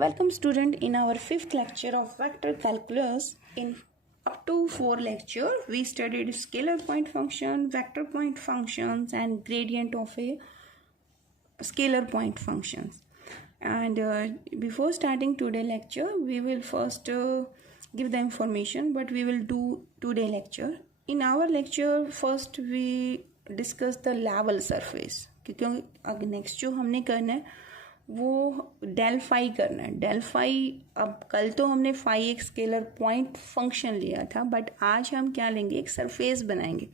Welcome student in our 5th lecture of vector calculus. In up to 4 lecture we studied scalar point function, vector point functions and gradient of a scalar point functions. And before starting today lecture we will first give the information, but we will do today lecture. In our lecture first we discuss the level surface, क्योंकि next जो हमने करना है वो del phi करना है. Del phi, अब कल तो हमने फाई एक स्केलर पॉइंट फंक्शन लिया था, बट आज हम क्या लेंगे, एक सरफेस बनाएंगे.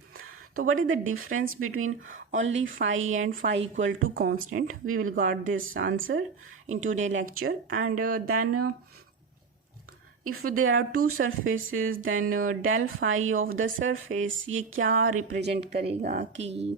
तो what is the difference between only phi and phi equal to constant? We will got this answer in today lecture. And then if there are two surfaces then del phi of the surface ये क्या represent करेगा, कि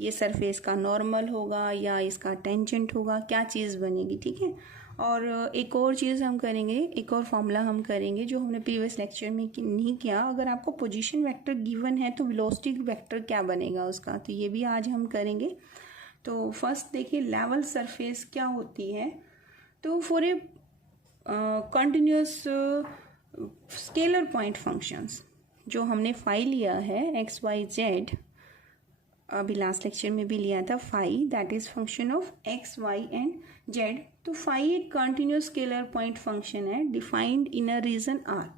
ये surface का normal होगा या इसका tangent होगा, क्या चीज़ बनेगी. ठीक है. और एक और चीज़ हम करेंगे, एक और फॉर्मूला हम करेंगे जो हमने प्रीवियस लेक्चर में नहीं किया. अगर आपको पोजीशन वेक्टर गिवन है तो वेलोसिटी वेक्टर क्या बनेगा उसका, तो ये भी आज हम करेंगे. तो फर्स्ट देखिए लेवल सरफेस क्या होती है. तो for a continuous scalar point functions जो हमने फाई लिया है एक्स वाई जेड, अभी लास्ट लेक्चर में भी लिया था phi, that is function of X Y and Z. तो फाई एक कंटिन्यूस स्केलर पॉइंट फंक्शन है defined in a region R.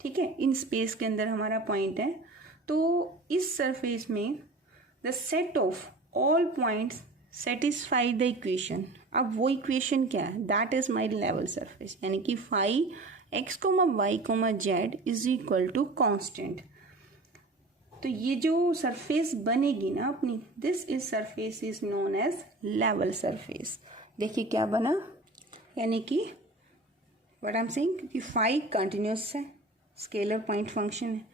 ठीक है, इन स्पेस के अंदर हमारा पॉइंट है. तो इस सरफेस में the set of all points satisfy the equation. अब वो इक्वेशन क्या है, that is my level surface, यानी कि phi X comma Y comma Z is equal to constant. तो ये जो सरफेस बनेगी ना अपनी, this is surface is known as level surface. देखिए क्या बना, यानी कि व्हाट आई एम सेइंग कि फाई कंटिन्यूस है, स्केलर पॉइंट फंक्शन है.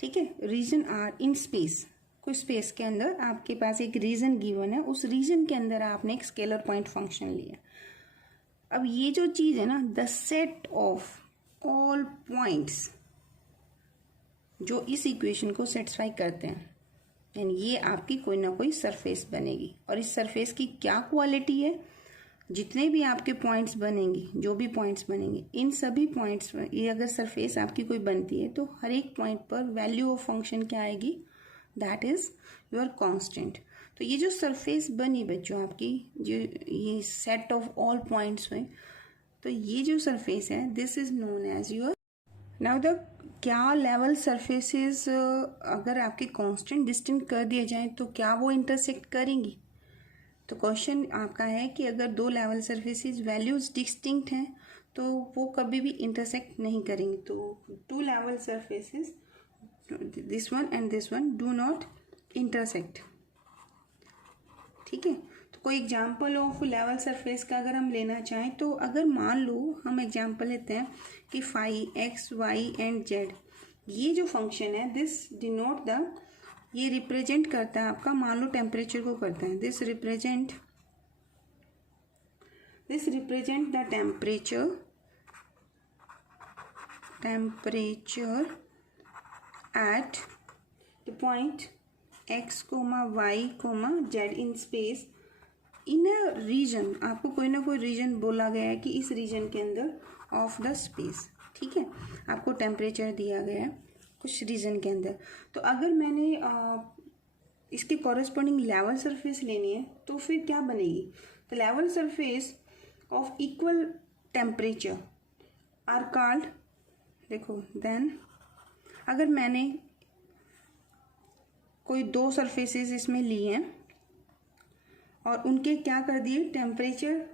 ठीक है, रीजन आर इन स्पेस, कोई स्पेस के अंदर आपके पास एक रीजन गिवन है, उस रीजन के अंदर आपने एक स्केलर पॉइंट फंक्शन लिया. अब ये जो चीज है ना, the set of all points जो इस इक्वेशन को सेटिस्फाई करते हैं, यानी ये आपकी कोई ना कोई सरफेस बनेगी. और इस सरफेस की क्या क्वालिटी है, जितने भी आपके पॉइंट्स बनेंगे, जो भी पॉइंट्स बनेंगे, इन सभी पॉइंट्स पर ये अगर सरफेस आपकी कोई बनती है तो हर एक पॉइंट पर वैल्यू ऑफ फंक्शन क्या आएगी, दैट इज योर कांस्टेंट. तो ये जो सरफेस बनी बच्चों आपकी, जो ये सेट ऑफ ऑल पॉइंट्स हुए, तो ये जो सरफेस है this is known as your. Now the क्या लेवल सरफेसेस अगर आपके कांस्टेंट डिस्टिंक्ट कर दिए जाएं तो क्या वो इंटरसेक्ट करेंगी. तो क्वेश्चन आपका है कि अगर दो लेवल सरफेसेस वैल्यूज डिस्टिंक्ट हैं तो वो कभी भी इंटरसेक्ट नहीं करेंगी. तो two level surfaces, this one and this one, do not intersect. ठीक है. तो कोई एग्जांपल ऑफ लेवल सरफेस का अगर हम लेना चाहें, तो अगर मान लो हम एग्जांपल लेते हैं कि phi X Y and Z, ये जो फंक्शन है दिस डिनोट द, ये रिप्रेजेंट करता है आपका, मान लो टेम्परेचर को करते हैं, this represent the temperature at the point X comma Y comma Z in space in a region. आपको कोई ना कोई रीजन बोला गया है कि इस रीजन के अंदर ऑफ द स्पेस. ठीक है, आपको टेम्परेचर दिया गया है कुछ रीजन के अंदर. तो अगर मैंने इसके कॉरेस्पॉन्डिंग लेवल सरफेस लेनी है तो फिर क्या बनेगी, तो level surface of equal temperature are called, देखो देन अगर मैंने कोई दो सरफेसेस इसमें लिए हैं और उनके क्या कर दिए, टेम्परेचर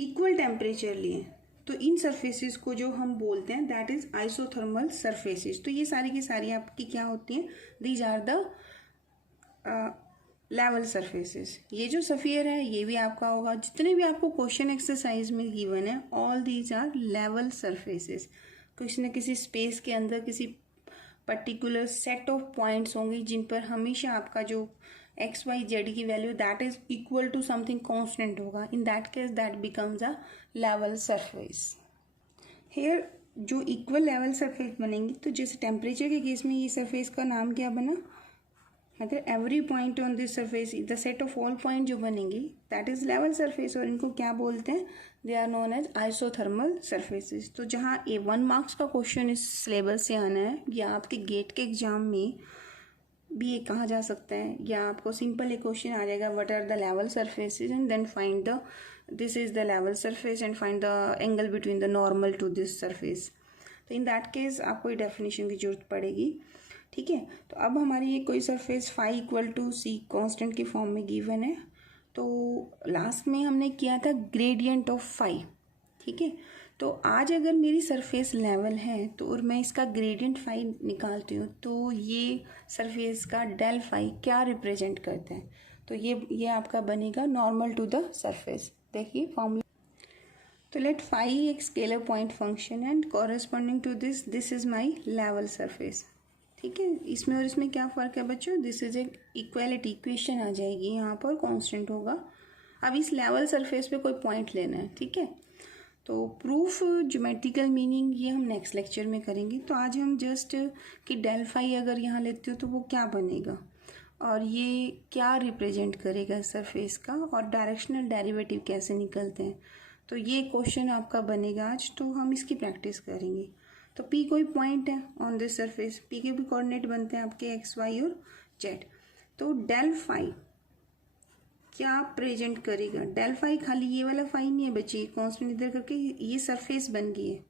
इक्वल टेम्परेचर लिए, तो इन सरफेसेस को जो हम बोलते हैं दैट इज आइसोथर्मल सरफेसेस. तो ये सारी की सारी आपकी क्या होती हैं, these are the level surfaces. ये जो सफियर है ये भी आपका होगा, जितने भी आपको क्वेश्चन एक्सरसाइज में गिवन है all these are level surfaces. किसी न किसी स्पेस के अंदर किसी पर्टिकुलर सेट ऑफ पॉइंट्स होंगे जिन पर हमेशा आपका जो एक्स वाई जेड की value that is equal to something constant होगा. In that case that becomes a level surface. Here जो इक्वल लेवल सरफेस बनेंगी, तो जैसे टेम्परेचर के केस में ये सरफेस का नाम क्या बना, अगर every point on this surface the set of all point जो बनेंगे दैट इज लेवल सरफेस, और इनको क्या बोलते हैं, they are known as isothermal surfaces. तो जहाँ 1 मार्क्स का क्वेश्चन इस सिलेबस से आना है, या आपके गेट के एग्जाम में भी ये कहा जा सकता है, या आपको सिंपल एक क्वेश्चन आ जाएगा what are the level surfaces and then find the this is the level surface and find the angle between the normal to this surface. तो इन दैट केस आपको ये डेफिनेशन की जरूरत पड़ेगी। ठीक है, तो अब हमारी ये कोई surface phi equal to C constant के फॉर्म में गिवन है। तो लास्ट में हमने किया था ग्रेडियंट ऑफ फाई। ठीक है, तो आज अगर मेरी सरफेस लेवल है तो और मैं इसका ग्रेडियंट फाई निकालती हूँ, तो ये सरफेस का डेल फाई क्या रिप्रेजेंट करता है, तो ये आपका बनेगा नॉर्मल टू द सरफेस। देखिए फॉर्मूला, तो लेट फाई एक scalar point function and corresponding to this is my level surface. ठीक है, इसमें और इसमें क्या फ़र्क है बच्चों, दिस इज एक इक्वालिटी इक्वेशन आ जाएगी, यहाँ पर कांस्टेंट होगा। अब इस लेवल सरफेस पे कोई पॉइंट लेना है। ठीक है, तो प्रूफ ज्योमेट्रिकल मीनिंग ये हम नेक्स्ट लेक्चर में करेंगे। तो आज हम जस्ट कि डेल फाई अगर यहाँ लेते हो तो वो क्या बनेगा और ये क्या रिप्रेजेंट करेगा सरफेस का, और डायरेक्शनल डेरिवेटिव कैसे निकलते हैं, तो ये क्वेश्चन आपका बनेगा आज। तो हम इसकी प्रैक्टिस करेंगे। तो P कोई पॉइंट है ऑन दिस सरफेस, P के भी कोऑर्डिनेट बनते हैं आपके x, y और z। तो डेल फाई क्या प्रेजेंट करेगा, डेल फाई खाली ये वाला फाई नहीं है बच्चे, कांस्टेंट इधर करके ये सरफेस बन गई है।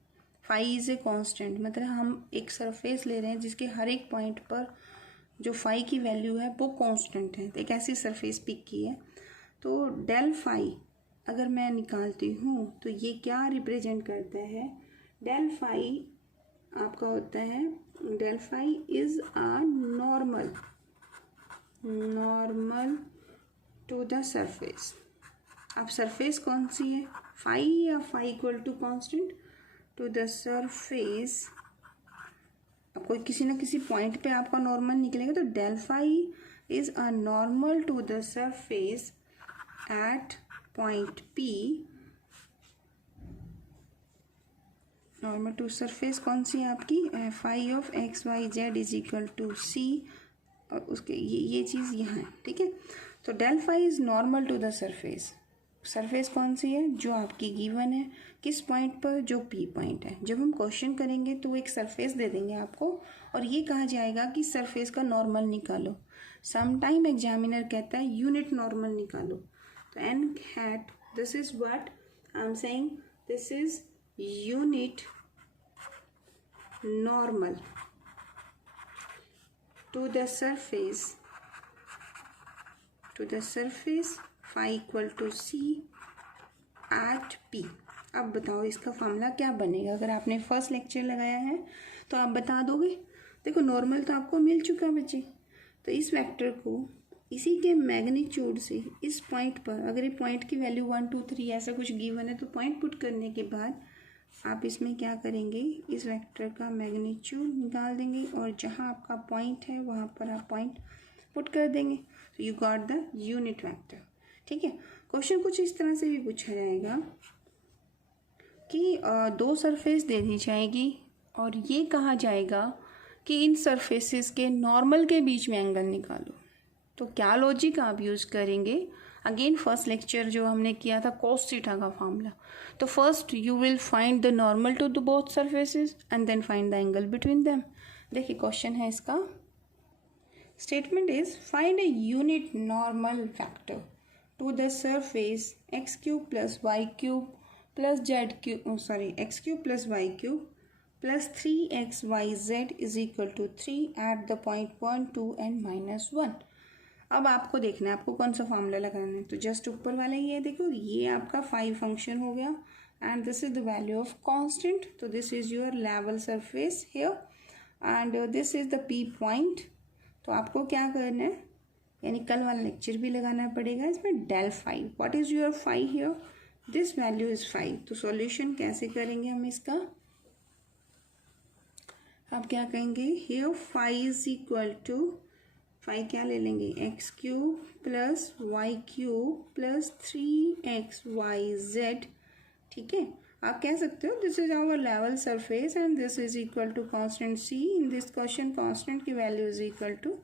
फाई इज ए कांस्टेंट, मतलब हम एक सरफेस ले रहे हैं जिसके हर एक पॉइंट पर जो फाई की वैल्यू है वो कांस्टेंट है। तो एक ऐसी सरफेस पिक की है। तो डेल फाई अगर मैं निकालती हूँ तो ये क्या रिप्रेजेंट करता है, डेल फाई आपका होता है, del phi is a normal to the surface. अब सरफेस कौन सी है, फाई या phi equal to constant to the surface. आपको किसी ना किसी पॉइंट पे आपका नॉर्मल निकलेगा, तो del phi is a normal to the surface at point P। Normal to surface कौन सी है आपकी, phi of X Y Z is equal to C, और उसके ये चीज़ यहाँ है। ठीक है, तो del phi is normal to the surface. Surface कौन सी है, जो आपकी गिवन है, किस पॉइंट पर, जो P पॉइंट है। जब हम क्वेश्चन करेंगे तो एक सरफेस दे देंगे आपको और ये कहा जाएगा कि सरफेस का नॉर्मल निकालो। समटाइम एग्जामिनर कहता है यूनिट नॉर्मल निकालो। तो n hat, this is what I'm saying, this is unit normal to the surface phi equal to c at P। अब बताओ इसका फॉर्मूला क्या बनेगा। अगर आपने फर्स्ट लेक्चर लगाया है तो आप बता दोगे। देखो नॉर्मल तो आपको मिल चुका बच्चे, तो इस वेक्टर को इसी के मैग्नीट्यूड से इस पॉइंट पर, अगर ये पॉइंट की वैल्यू 1 2 3 ऐसा कुछ गिवन है, तो पॉइंट पुट करने के बाद आप इसमें क्या करेंगे, इस वेक्टर का मैग्नीट्यूड निकाल देंगे और जहाँ आपका पॉइंट है वहाँ पर आप पॉइंट पुट कर देंगे। तो you got the unit vector. ठीक है, क्वेश्चन कुछ इस तरह से भी पूछा जाएगा कि दो सरफेस दे दी जाएगी और ये कहा जाएगा कि इन सरफेसेस के नॉर्मल के बीच में एंगल निकालो। तो क्या लॉजिक आप यूज़ करेंगे, अगेन फर्स्ट लेक्चर जो हमने किया था cos थीटा का फॉर्मूला। तो first you will find the normal to the both surfaces and then find the angle between them. देखिए क्वेश्चन है इसका, statement is find a unit normal vector to the surface X cube plus Y cube plus Z cube X cube plus Y cube plus 3xyz is equal to 3 at the point 1 2 and -1। अब आपको देखना है आपको कौन सा formula लगाना है। तो जस्ट ऊपर वाला ये देखो, ये आपका फाई फंक्शन हो गया and this is the value of constant. तो this is your level surface here and this is the P point. तो आपको क्या करना है, यानी कल वाला लेक्चर भी लगाना पड़ेगा इसमें, del phi. What is your phi here, this value is phi. तो सॉल्यूशन कैसे करेंगे हम इसका, आप क्या कहेंगे, here phi is equal to, phi क्या ले लेंगे, X cube plus Y cube plus 3xyz। ठीक है, आप कह सकते हो this is our level surface and this is equal to constant c। In this question constant की वैल्यू इज इक्वल टू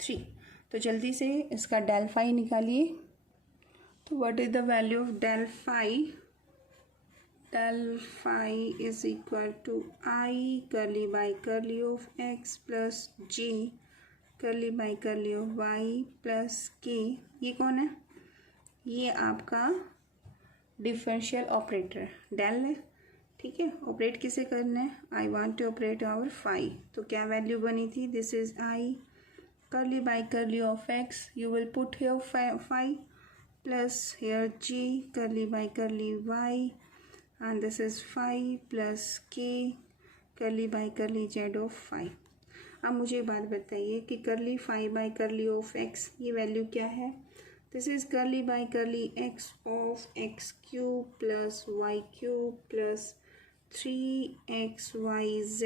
3। तो जल्दी से इसका डेल फाई निकालिए। तो what is the value of del phi? Del phi is equal to I curly by curly of X plus J curly by curly of Y plus K. ये कौन है? ये आपका डिफरेंशियल ऑपरेटर डेल है, ठीक है। ऑपरेट किसे करना है? I want to operate our phi. तो क्या वैल्यू बनी थी? This is i curly by curly of X, you will put here phi plus here j curly by curly Y and this is phi plus k curly by curly Z of phi. अब मुझे बात बताइए कि curly phi by curly of X ये value क्या है? This is curly by curly x of x cube plus y cube plus 3xyz.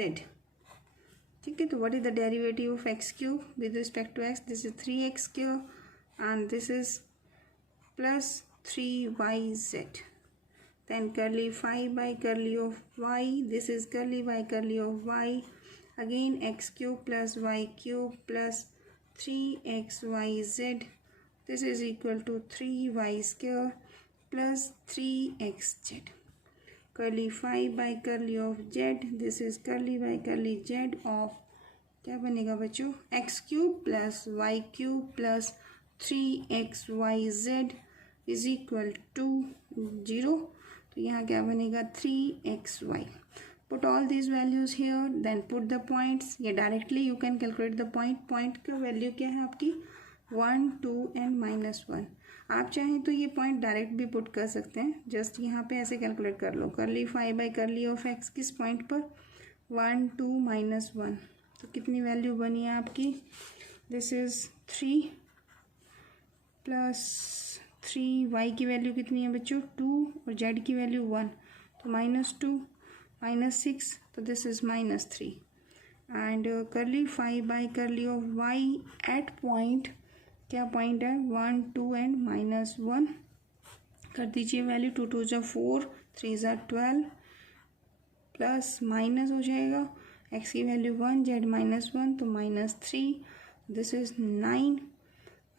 ठीक है, तो what is the derivative of x cube with respect to x? This is 3x cube and this is plus 3yz. Then curly phi by curly of y. This is curly by curly of y. Again x cube plus y cube plus 3xyz. This is equal to 3y square plus 3xz. Curly phi by curly of z. This is curly by curly z of क्या बनेगा बच्चों? x cube plus y cube plus 3xyz is equal to 0. तो यहाँ क्या बनेगा? 3xy. Put all these values here, then put the points. या directly you can calculate the point. Point का value क्या है आपकी? 1, 2 एंड -1। आप चाहें तो ये पॉइंट डायरेक्ट भी पुट कर सकते हैं, जस्ट यहाँ पे ऐसे कैलकुलेट कर लो। Curly phi by curly of X किस पॉइंट पर? 1, 2, -1। तो कितनी वैल्यू बनी है आपकी? This is 3 plus 3। वाई की वैल्यू कितनी है बच्चों? 2 और जेड की वैल्यू 1, तो -2 -6, तो this is -3। And curly phi by curly of Y at point, क्या पॉइंट है? 1, 2 एंड -1 कर दीजिए वैल्यू। 2 2 जा 4, 3 जा 12 प्लस माइनस हो जाएगा x की वैल्यू 1, z -1 तो -3, this is 9।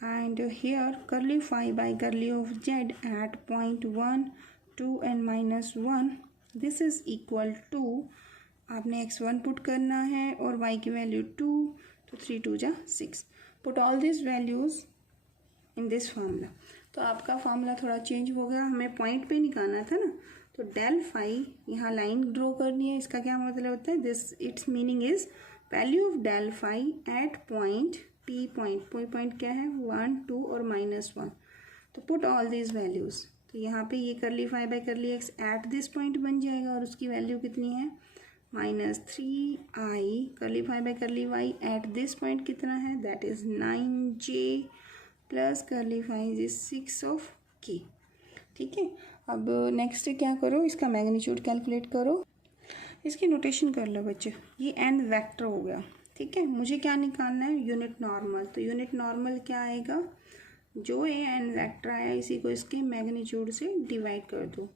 And here curly phi by curly of z at point 1, 2 and -1, this is equal to, आपने x1 पुट करना है और y की वैल्यू 2, तो 3 2 जा 6। Put all this values in this formula. तो आपका फार्मूला थोड़ा चेंज हो गया, हमें पॉइंट पे निकालना था ना। तो डेल फाई, यहाँ लाइन ड्रॉ करनी है, इसका क्या मतलब होता है? This its meaning is value of del phi at point P. Point क्या है? 1, 2 और -1। तो पुट ऑल दीज वैल्यूज। तो यहाँ पे ये curly phi by curly X at this point बन जाएगा और उसकी वैल्यू कितनी है? -3i curly phi by curly Y at this point कितना है? That is 9j plus curly phi is 6 of k। ठीक है, अब नेक्स्ट क्या करो? इसका मैग्नीट्यूड कैलकुलेट करो। इसकी नोटेशन कर लो बच्चे। ये n वेक्टर हो गया, ठीक है। मुझे क्या निकालना है? Unit normal. तो यूनिट नॉर्मल क्या आएगा? जो ये n वेक्टर आया इसी को इसके मैग्नीट्यूड से डिवाइड कर दो।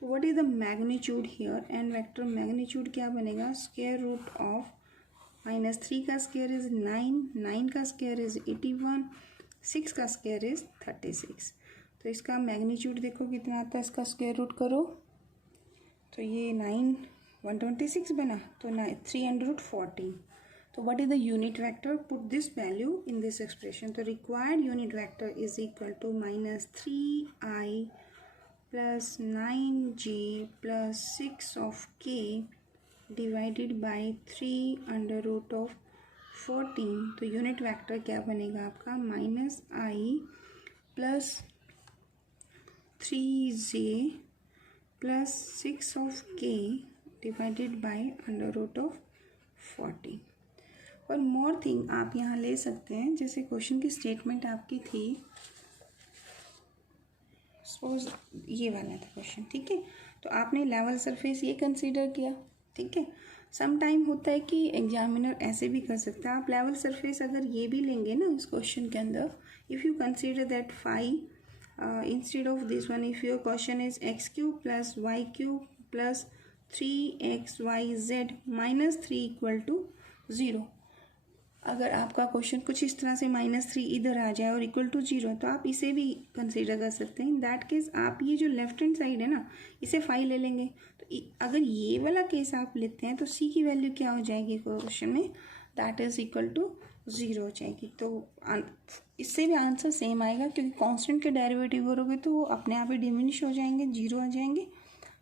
तो what is the magnitude here? n vector magnitude क्या बनेगा? स्क्वायर रूट ऑफ -3 का स्क्वायर इज 9, 9 का स्क्वायर इज 81, 6 का स्क्वायर इज 36। तो इसका मैग्नीट्यूड देखो कितना आता है, इसका स्क्वायर रूट करो तो ये 9 126 बना, तो 314। तो what is the unit vector? Put this value in this expression. तो required unit vector is equal to -3i plus 9j plus 6 of k divided by 3 under root of 14। तो यूनिट वेक्टर क्या बनेगा आपका? -i plus 3j plus 6 of k divided by under root of 14। और more thing आप यहाँ ले सकते हैं, जैसे क्वेश्चन की स्टेटमेंट आपकी थी, सपोज ये वाला था क्वेश्चन, ठीक है। तो आपने लेवल सरफेस ये कंसीडर किया, ठीक है। सम टाइम होता है कि एग्जामिनर ऐसे भी कर सकता है। आप लेवल सरफेस अगर ये भी लेंगे ना इस क्वेश्चन के अंदर, if you consider that phi instead of this one, if your question is x cube plus Y cube plus 3xyz -3 = 0। अगर आपका क्वेश्चन कुछ इस तरह से -3 इधर आ जाए और इक्वल टू 0 तो आप इसे भी कंसीडर कर सकते हैं। इन दैट केस आप ये जो लेफ्ट हैंड साइड है ना, इसे 5 ले लेंगे। तो अगर ये वाला केस आप लेते हैं तो c की वैल्यू क्या हो जाएगी क्वेश्चन में, दैट इज इक्वल टू 0 हो जाएगी। तो इससे भी आंसर सेम आएगा, क्योंकि कांस्टेंट के डेरिवेटिव करोगे तो वो अपने आप ही डिमिनिश हो जाएंगे, 0 आ जाएंगे।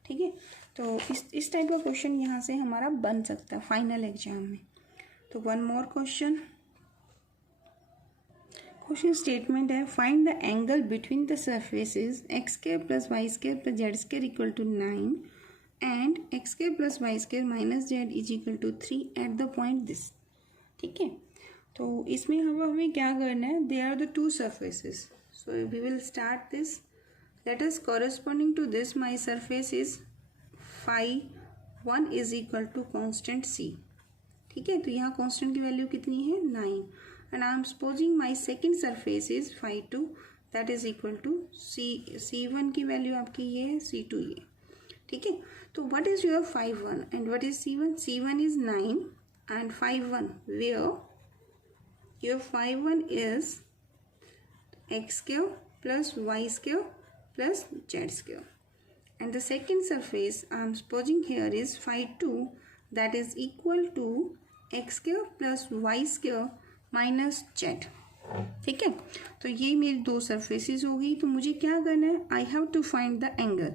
ठीक है, तो इस टाइप का क्वेश्चन यहाँ से हमारा बन सकता है फाइनल एग्जाम में। तो वन मोर क्वेश्चन स्टेटमेंट है, find the angle between the surfaces X square plus Y square plus Z square equal to 9 and X square plus Y square minus Z is equal to 3 at the point this. ठीक है, तो इसमें हमें क्या करना है, they are the two surfaces, so we will start this. Let us corresponding to this my surface is phi 1 is equal to constant c। ठीक है, तो यहाँ कॉन्स्टेंट की वैल्यू कितनी है 9 and I am supposing my second surface is phi 2 that is equal to c1 की value आपकी ये है, c2 ये। ठीक है, तो what is your phi 1 and what is c1? c1 is 9 and phi 1 where your phi 1 is x square plus y square plus z square and the second surface I am supposing here is phi 2 that is equal to x square plus y square minus z। ठीक है, तो ये मेरी दो surfaces हो गई। तो मुझे क्या करना है, I have to find the angle.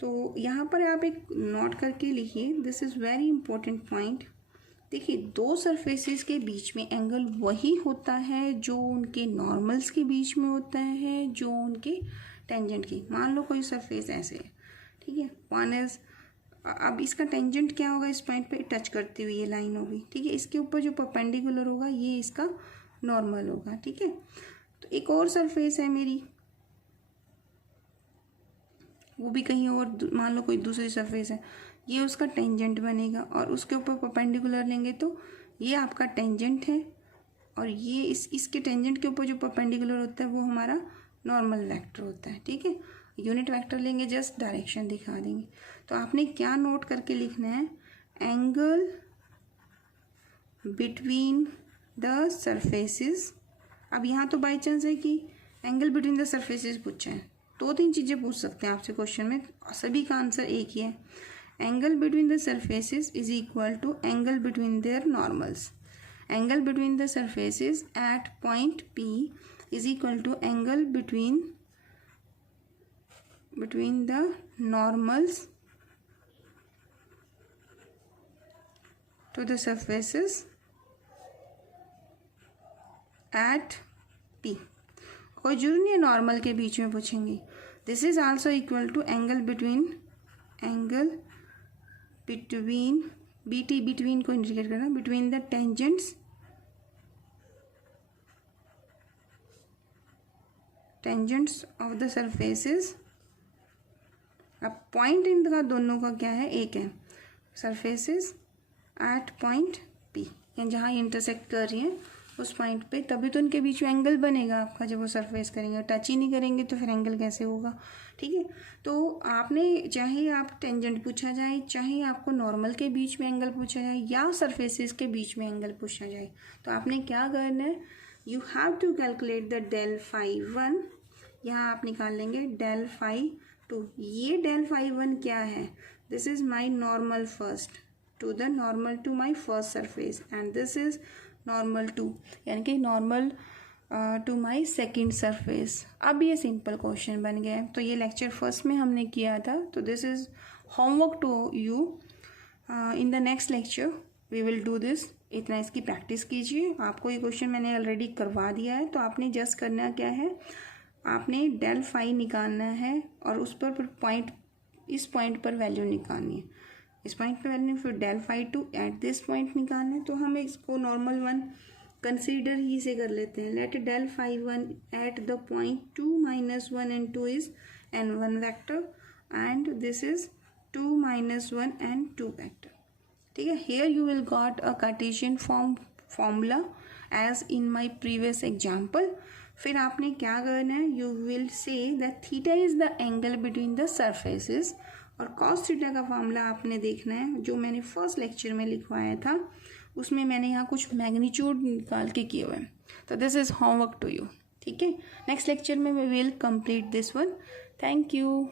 तो यहाँ पर आप एक नोट करके लिखिए, this is very important point. देखिए, दो सरफेसेस के बीच में एंगल वही होता है जो उनके नॉर्मल्स के बीच में होता है, जो उनके टेंजेंट की। मान लो कोई सरफेस ऐसे है, ठीक है, वन इज, अब इसका टेंजेंट क्या होगा, इस पॉइंट पे टच करती हुई ये लाइन होगी। ठीक है, इसके ऊपर जो परपेंडिकुलर होगा ये इसका नॉर्मल होगा। ठीक है, तो एक और सरफेस है मेरी, वो भी कहीं और, मान लो कोई दूसरी सरफेस है, ये उसका टेंजेंट बनेगा और उसके ऊपर परपेंडिकुलर लेंगे तो ये आपका टेंजेंट है और ये इसके टेंजेंट के ऊपर जो परपेंडिकुलर होता है वो हमारा नॉर्मल वेक्टर होता है। ठीक है, यूनिट वेक्टर लेंगे, जस्ट डायरेक्शन दिखा देंगे। तो आपने क्या नोट करके लिखना है, एंगल बिटवीन द सरफेसेस। अब यहाँ तो बाई चांस है कि एंगल बिटवीन द सरफेसेस पूछा है, 2-3 चीज़ें पूछ सकते हैं आपसे क्वेश्चन में, सभी का आंसर एक ही है। Angle between the surfaces is equal to angle between their normals. Angle between the surfaces at point P is equal to angle between the normals to the surfaces at P। कोई जरूरी नहीं है normal के बीच में पूछेंगे। This is also equal to angle between between को indicate करना, between the tangents of the surfaces. अब पॉइंट इनका दोनों का क्या है, एक है, सरफेसेस एट पॉइंट P, यानी जहाँ इंटरसेक्ट कर रही हैं उस पॉइंट पे, तभी तो उनके बीच में एंगल बनेगा आपका। जब वो सरफेस करेंगे, टच ही नहीं करेंगे तो फिर एंगल कैसे होगा। ठीक है, तो आपने, चाहे आप टेंजेंट पूछा जाए, चाहे आपको नॉर्मल के बीच में एंगल पूछा जाए या सरफेसेस के बीच में एंगल पूछा जाए, तो आपने क्या करना है, you have to calculate the del phi 1। यहाँ आप निकाल लेंगे डेल फाई 2। ये डेल फाई 1 क्या है, this is my normal first to the normal to my first surface and this is normal to, यानी कि normal to my second surface. अब ये सिंपल क्वेश्चन बन गया है। तो ये लेक्चर फर्स्ट में हमने किया था, तो this is homework to you. In the next lecture we will do this. इतना इसकी प्रैक्टिस कीजिए। आपको ये क्वेश्चन मैंने ऑलरेडी करवा दिया है, तो आपने जस्ट करना क्या है, आपने डेल फाई निकालना है और उस पर पॉइंट, इस पॉइंट पर वैल्यू निकालनी है, इस पॉइंट पर वैल्यू, फिर del phi 2 at this point निकालना है। तो हम इसको नॉर्मल 1 कंसीडर ही से कर लेते हैं। Let del phi 1 at the point 2 - 1 and 2 is n1 vector and this is 2 - 1 and 2 vector। ठीक है, here you will got a Cartesian formula as in my previous example। फिर आपने क्या करना है, you will say that theta is the angle between the surfaces, और cos theta का formula आपने देखना है जो मैंने फर्स्ट लेक्चर में लिखवाया था, उसमें मैंने यहाँ कुछ मैग्नीट्यूड निकाल के किए हुए हैं, तो this is homework to you. ठीक है, नेक्स्ट लेक्चर में we will complete this one. Thank you.